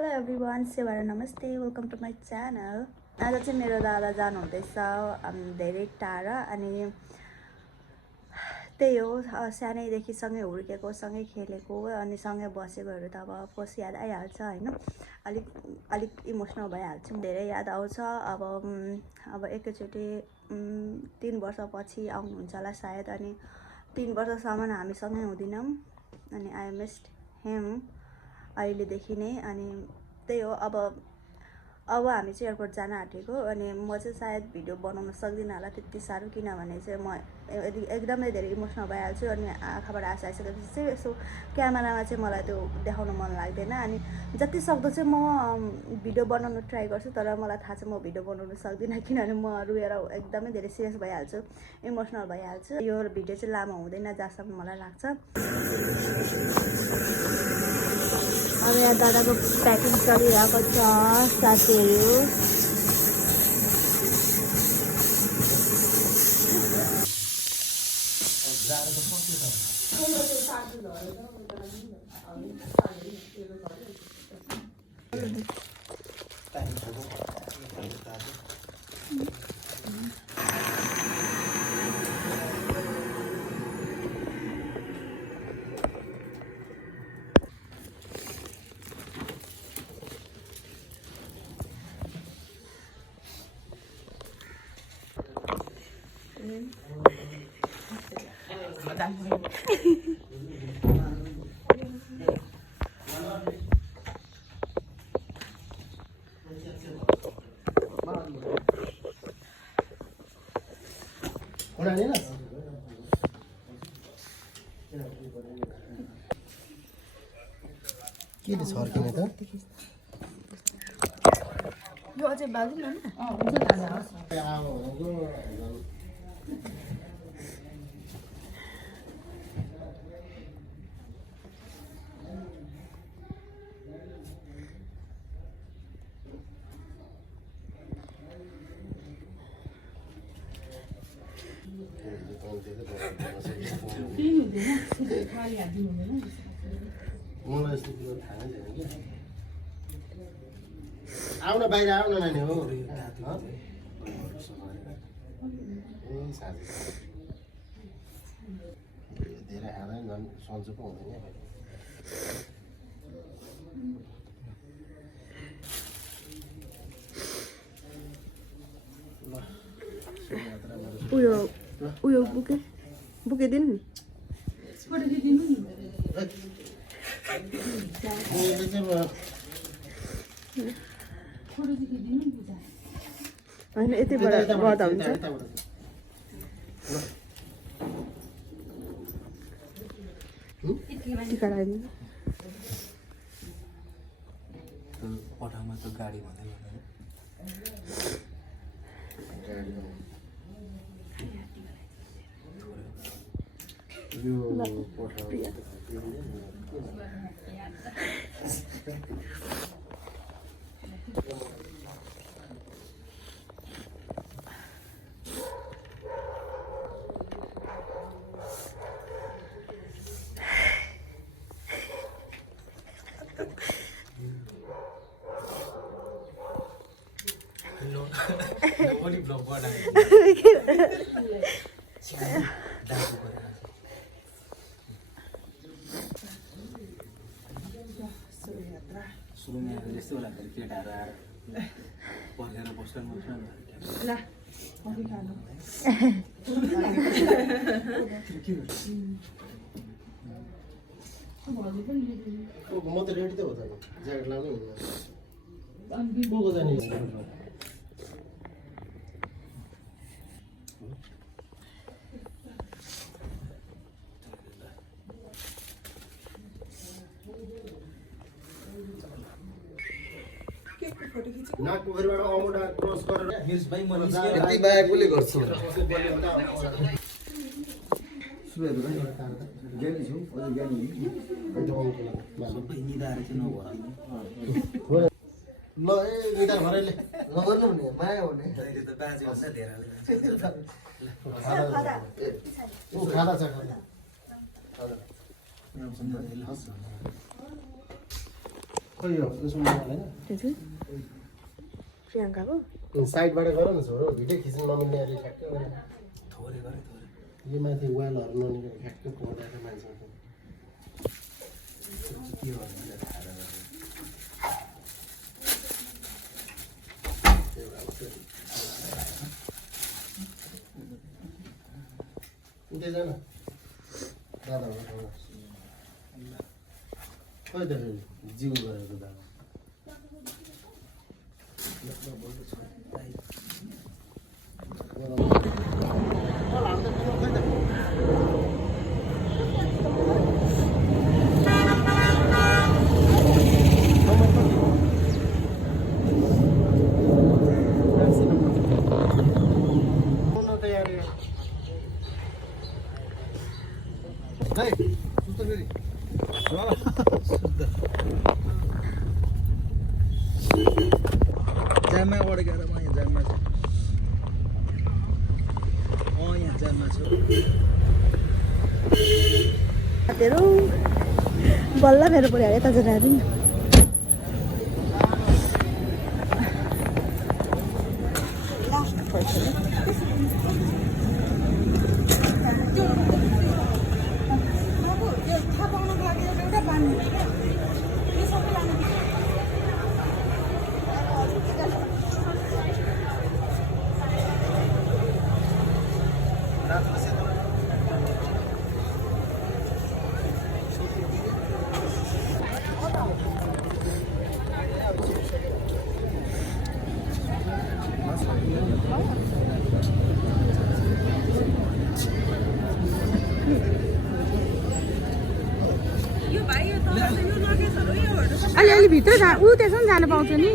Hello everyone, सेवारा नमस्ते, welcome to my channel. आज चाहिँ मेरो दादा जानुहुँदैछ धेरै टाढा। अनि त्यही हो, सानैदेखि सँगै हुर्केको, सँगै खेलेको अनि सँगै बसेकोहरू त अब अफकोर्स याद आइहाल्छ होइन। अलिक इमोसनल भइहाल्छु, धेरै याद आउँछ। अब एकैचोटि 3 वर्षपछि आउनुहुन्छ होला सायद। अनि 3 वर्षसम्म हामी सँगै हुँदिनौँ अनि आई मिस्ड हिम अहिलेदेखि नै। अनि त्यही हो, अब हामी चाहिँ एयरपोर्ट जान आँटेको। अनि म चाहिँ सायद भिडियो बनाउन सक्दिनँ होला त्यति साह्रो, किनभने चाहिँ म एकदमै धेरै इमोसनल भइहाल्छु। अनि आँखाबाट आँसु आइसकेपछि चाहिँ यसो क्यामेरामा चाहिँ मलाई त्यो देखाउन मन लाग्दैन। अनि जति सक्दो चाहिँ म भिडियो बनाउन ट्राई गर्छु, तर मलाई थाहा छ म भिडियो बनाउन सक्दिनँ, किनभने म रुएर एकदमै धेरै सिरियस भइहाल्छु, इमोसनल भइहाल्छु। यो भिडियो चाहिँ लामो हुँदैन जहाँसम्म मलाई लाग्छ। अब यहाँ दादाको प्याकिङ चलिरहेको छ साथीहरू। के छर्किने त यो अझै बाल्दैन न। मलाई यस्तो कुरो थाहा छैन कि। आउन बाहिर आउन नानी हो। धेरै खाँदा झन् सन्चो पो हुँदैन। उयो बुकिदिनु नि। होइन यतिबाट गर्दा हुन्छ। पठाउमा त गाडी भन्दै नोबडी ब्लग बनायो। सुरुमा यस्तो होला केटाहरू आएर पर्खेर बस्छन् म त रेडी त हो त, ज्याकेट लाउनु बोको जाने। नागपोखरीबाट अमोडा क्रस गरेर यति बाहेक कसले गर्छ? सबै निधाएर चाहिँ नभएर ल ए निधार भरैले नगर्नु भने माया हुने अहिले त बाजे हुन्छ धेरै ऊ खाँदा छ खाँदा खोइ हो यसो होइन हजुर प्रियङ्काको साइडबाट गर न छोरो भिडियो खिच्नु नमिल्ने अरे ठ्याक्कै गरेर थोरै गरे थोरै यो माथि वालहरू ननिकन ठ्याक्कै कोर्दाको मान्छे के हो भनेर थाहा गरेर उतै जान दादा खोइ त जिउ गरेको दादा जाममा अड्केर म यहाँ जाममा छु यहाँ जाममा छु तेरो बल्ल मेरो पऱ्यो यता जना दिन अलि भित्र ऊ त्यसमा जान पाउँछ नि